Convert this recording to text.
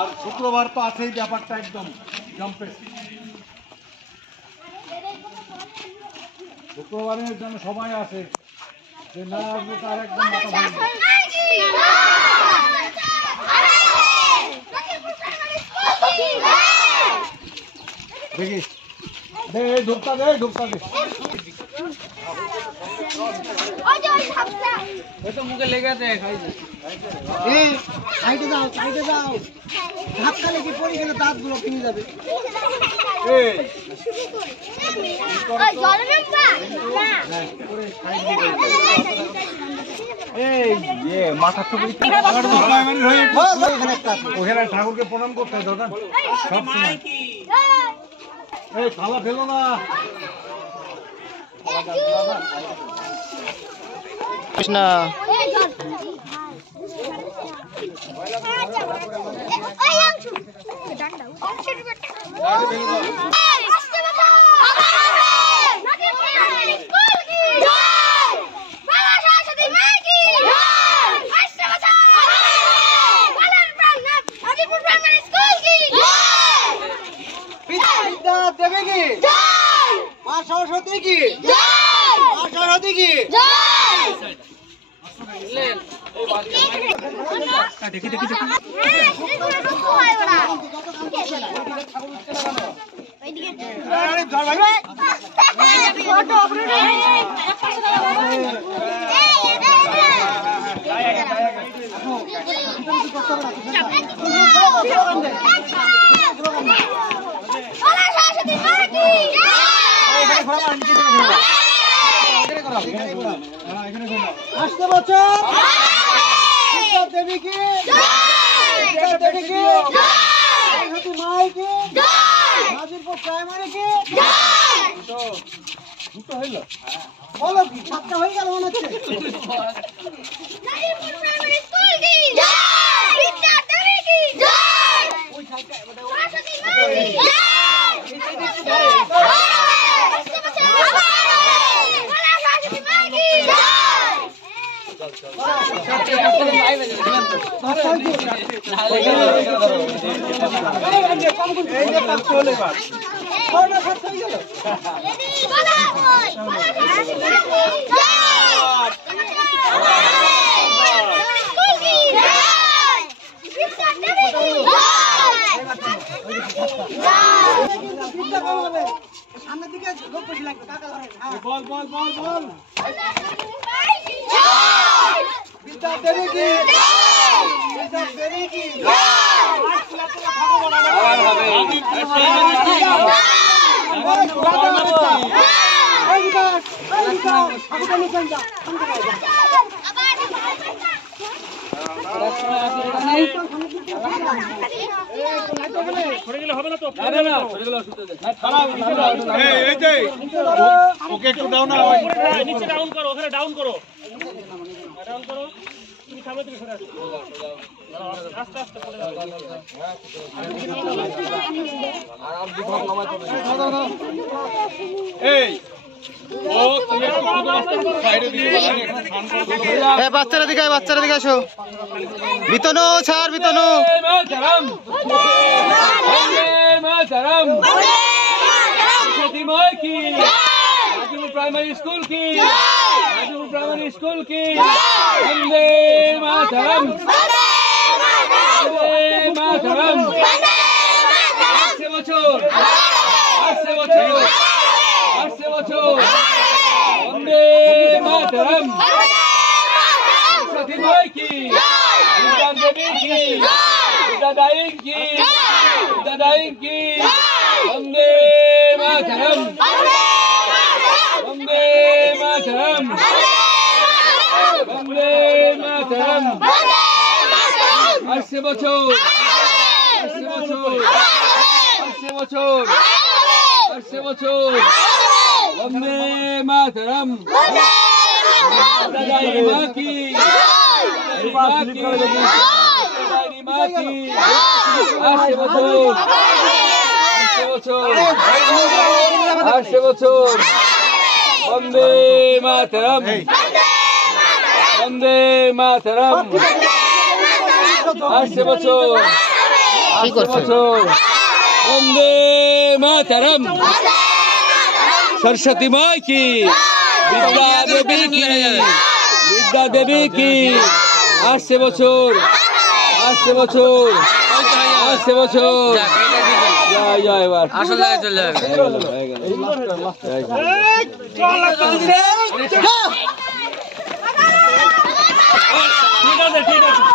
আর শুক্রবার তো আছেই ব্যাপারটা একদম জম্পে শুক্রবারের জন্য সবাই আসে যে না আসবে তার একদম মাথা ভাঙবে দেখি দে ঢুকতা দে তো মুখে লেগে আছে সাইডে যাও ধাক্কা লেগে পড়ে গেলে দাঁতগুলো ভেঙে যাবে মাথা ওখানে ঠাকুরকে প্রণাম করতে হয় দাদা সবসময় এই খাওয়া ফেলো না কৃষ্ণ দেবে কি মা সরস্বতী কি মা সরস্বতী কি আসতে বছর দেবী কি দেবী কি মাই কি নাজিরপুর প্রাইমারি কি দুটো হইল বলো কি সাতটা হয়ে গেল মনে হচ্ছে নাজিরপুর প্রাইমারি স্কুল কি বিদ্যা দেবী কি ওই সাইডটা সরস্বতী মা সামনের দিকে বল বল বল বল বিদ্যা দেবী কি বিদ্যা দেবী কি ওকে একটু ডাউন নিচে ডাউন করো ওখানে ডাউন করো তুমি সামনে থেকে সরে আসো আস্তে আস্তে পড়ে এই ও তুমি সাইডে দিয়ে এ বাচ্চারা দিকে আসো বিতনু ছাড় বিতনু प्राइमरी स्कूल की नाजिरपुर प्राइमरी स्कूल की वंदे मातरम वंदे मातरम 8 বছর वंदे मातरम सरस्वती माई की विद्या देवी की विद्या दायिन की वंदे मातरम वंदे मातरम वंदे मातरम 8 বছর वंदे मातरम दादाई माँ की 8 বছর বন্দে মাতরম বন্দে মাতরম আসছে বছর কি করছে বছর বন্দে মাতরম सरस्वती माँ की विद्या देवी की विद्या देवी की आज से बचोर आज से बचोर आज से बचोर जय जय बार আসল জায়গায় চলে যাবে ठीक है